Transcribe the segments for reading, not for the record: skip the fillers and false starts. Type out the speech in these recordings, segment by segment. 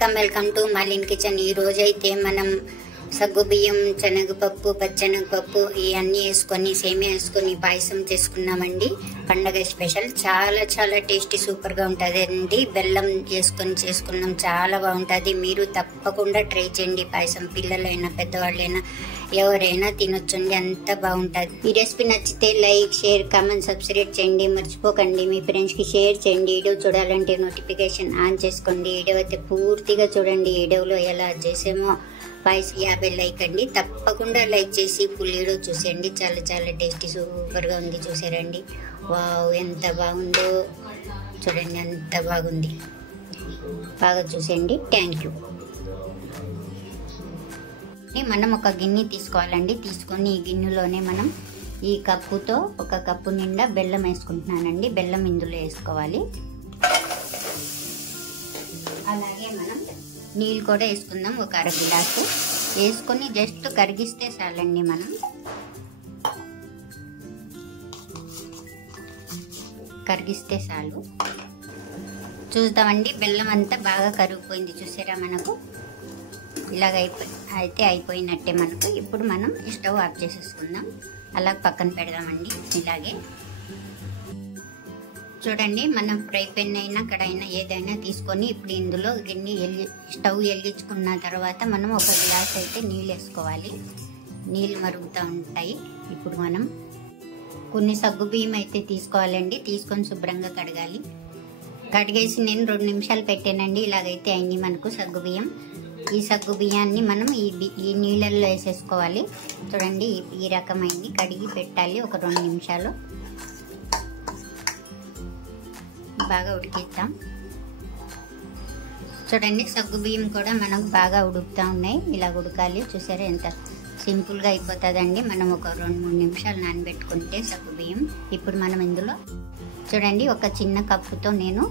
Welcome to మాలిన్ kitchen. ఈ రోజు అయితే మనం సగ్గు బియ్యం, శనగపప్పు, పచ్చెనగపప్పు ఇవన్నీ వేసుకొని సేమియా వేసుకొని పాయసం చేసుకున్నామండి। పండగ స్పెషల్ చాలా చాలా టేస్టీ సూపర్ గా ఉంటదండి। బెల్లం వేసుకొని చేసుకున్నాం, చాలా బాగుంటది। మీరు తప్పకుండా ట్రై చేయండి। పాయసం పిల్లలైనా పెద్దవాళ్ళైనా ఎవరైనా తినొచ్చండి, అంత బాగుంటది। ఈ రెసిపీ నచ్చితే లైక్, షేర్, కామెంట్, సబ్స్క్రైబ్ చేయండి మర్చిపోకండి। మీ ఫ్రెండ్స్ కి షేర్ చేయండి। వీడియో చూడాలంటే నోటిఫికేషన్ ఆన్ చేసుకోండి। వీడియో అయితే పూర్తిగా చూడండి। వీడియోలో ఎలా చేసామో పాయసం 50 లైక్ అండి, తప్పకుండా లైక్ చేసి ఫుల్ వీడియో చూసేయండి। చాలా చాలా టేస్టీ సూపర్ గా ఉంది, చూసారండి। వావ్, ఎంత బాగుందో చూడండి, ఎంత బాగుంది, బాగా చూసేయండి। Thank you. మనం ఒక గిన్నె తీసుకోవాలండి। తీసుకొని ఈ గిన్నెలోనే మనం ఈ కప్పుతో ఒక కప్పు నిండా బెల్లం వేసుకుంటున్నానండి। బెల్లం ఇందులో వేసుకోవాలి। అలాగే మనం నీళ్ళు కూడా వేసుకుందాం, ఒక అర గిలాసు వేసుకొని జస్ట్ కరిగిస్తే చాలండి। మనం కరిగిస్తే చాలు। చూద్దామండి, బెల్లం అంతా బాగా కరిగిపోయింది, చూసారా? మనకు ఇలాగ అయిపోయినట్టే మనకు। ఇప్పుడు మనం స్టవ్ ఆఫ్ చేసేసుకుందాం, అలా పక్కన పెడదామండి। ఇలాగే చూడండి, మనం ఫ్రై పెన్ అయినా కడాయినా ఏదైనా తీసుకొని ఇప్పుడు ఇందులో గిన్నె స్టవ్ వెలిగించుకున్న తర్వాత మనం ఒక గ్లాస్ అయితే నీళ్ళు వేసుకోవాలి। నీళ్ళు మరుగుతూ ఉంటాయి। ఇప్పుడు మనం కొన్ని సగ్గు బియ్యం అయితే తీసుకోవాలండి। తీసుకొని శుభ్రంగా కడగాలి। కడిగేసి నేను 2 నిమిషాలు పెట్టానండి। ఇలాగైతే అయింది మనకు సగ్గు బియ్యం। ఈ సగ్గు బియ్యాన్ని మనం ఈ నీళ్ళల్లో వేసేసుకోవాలి। చూడండి, ఈ రకమైంది, కడిగి పెట్టాలి ఒక 2 నిమిషాలు। బాగా ఉడికిద్దాం। చూడండి, సగ్గు బియ్యం కూడా మనకు బాగా ఉడుకుతూ ఉన్నాయి, ఇలా ఉడకాలి। చూసారా ఎంత సింపుల్గా అయిపోతుందండి। మనం ఒక 2-3 నిమిషాలు నానబెట్టుకుంటే సగ్గు బియ్యం। ఇప్పుడు మనం ఇందులో చూడండి, ఒక చిన్న కప్పుతో నేను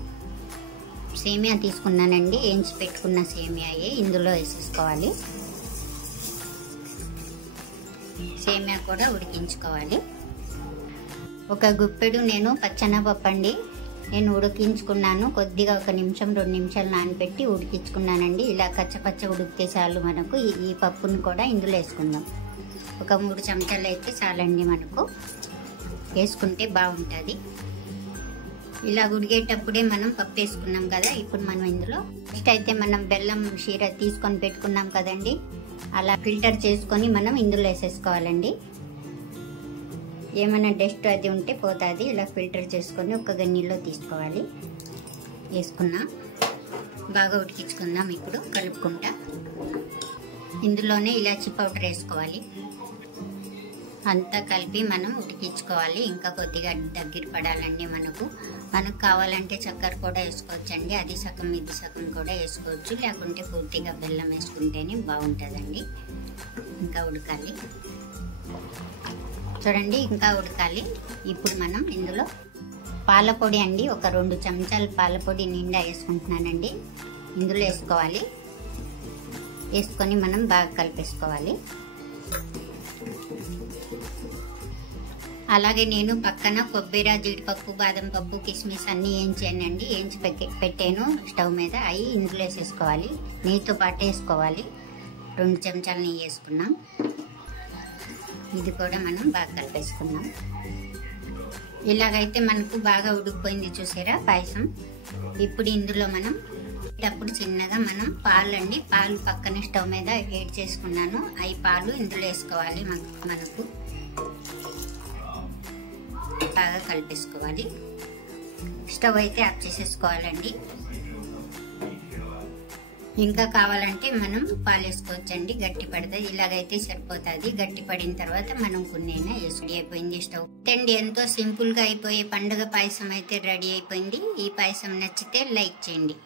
సేమియా తీసుకున్నానండి, వేయించి పెట్టుకున్న సేమియాయే ఇందులో వేసేసుకోవాలి। సేమియా కూడా ఉడికించుకోవాలి। ఒక గుప్పెడు నేను పచ్చెనగపప్పు అండి, నేను ఉడికించుకున్నాను కొద్దిగా, 1 నిమిషం 2 నిమిషాలు నానబెట్టి ఉడికించుకున్నానండి। ఇలా కచ్చపచ్చ ఉడికితే చాలు మనకు। ఈ పప్పును కూడా ఇందులో వేసుకుందాం। ఒక 3 చెంచాలు అయితే చాలండి మనకు, వేసుకుంటే బాగుంటుంది। ఇలా ఉడికేటప్పుడే మనం పప్పు వేసుకున్నాం కదా। ఇప్పుడు మనం ఇందులో నెక్స్ట్ అయితే మనం బెల్లం షీర తీసుకొని పెట్టుకున్నాం కదండి, అలా ఫిల్టర్ చేసుకొని మనం ఇందులో వేసేసుకోవాలండి। ఏమైనా డస్ట్ అది ఉంటే పోతుంది, ఇలా ఫిల్టర్ చేసుకొని ఒక గిన్నెలో తీసుకోవాలి। వేసుకున్నా బాగా ఉడికించుకుందాం। ఇప్పుడు కలుపుకుంటా ఇందులోనే ఇలాచి పౌడర్ వేసుకోవాలి, అంతా కలిపి మనం ఉడికించుకోవాలి। ఇంకా కొద్దిగా దగ్గర పడాలండి మనకు కావాలంటే చక్కెర కూడా వేసుకోవచ్చండి, అది సగం ఇది సగం కూడా వేసుకోవచ్చు, లేకుంటే పూర్తిగా బెల్లం వేసుకుంటేనే బాగుంటుందండి। ఇంకా ఉడకాలి చూడండి, ఇంకా ఉడకాలి। ఇప్పుడు మనం ఇందులో పాలపొడి అండి, ఒక 2 చెంచాలు పాలపొడి నిండా వేసుకుంటున్నానండి, ఇందులో వేసుకోవాలి। వేసుకొని మనం బాగా కలిపేసుకోవాలి। అలాగే నేను పక్కన కొబ్బరి, జీడిపప్పు, బాదం పప్పు, కిస్మిస్ అన్నీ వేయించానండి, వేయించి పెట్టాను స్టవ్ మీద। అవి ఇందులో వేసేసుకోవాలి, నెయ్యితో పాటు వేసుకోవాలి। 2 చెంచాలు నెయ్యి వేసుకున్నాం, ఇది కూడా మనం బాగా కలిపేసుకున్నాం। ఇలాగైతే మనకు బాగా ఉడికిపోయింది, చూసారా పాయసం। ఇప్పుడు ఇందులో మనం అప్పుడు చిన్నగా మనం పాలండి, పాలు పక్కన స్టవ్ మీద వేడి చేసుకున్నాను, అవి పాలు ఇందులో వేసుకోవాలి। మనకు బాగా కలిపేసుకోవాలి। స్టవ్ అయితే ఆఫ్ చేసేసుకోవాలండి। ఇంకా కావాలంటే మనం పాలు వేసుకోవచ్చండి, గట్టి పడుతుంది, ఇలాగైతే సరిపోతుంది। గట్టి పడిన తర్వాత మనం కొన్నైనా వేసుకుని అయిపోయింది స్టవ్ అండి। ఎంతో సింపుల్ గా అయిపోయే పండుగ పాయసం అయితే రెడీ అయిపోయింది। ఈ పాయసం నచ్చితే లైక్ చేయండి।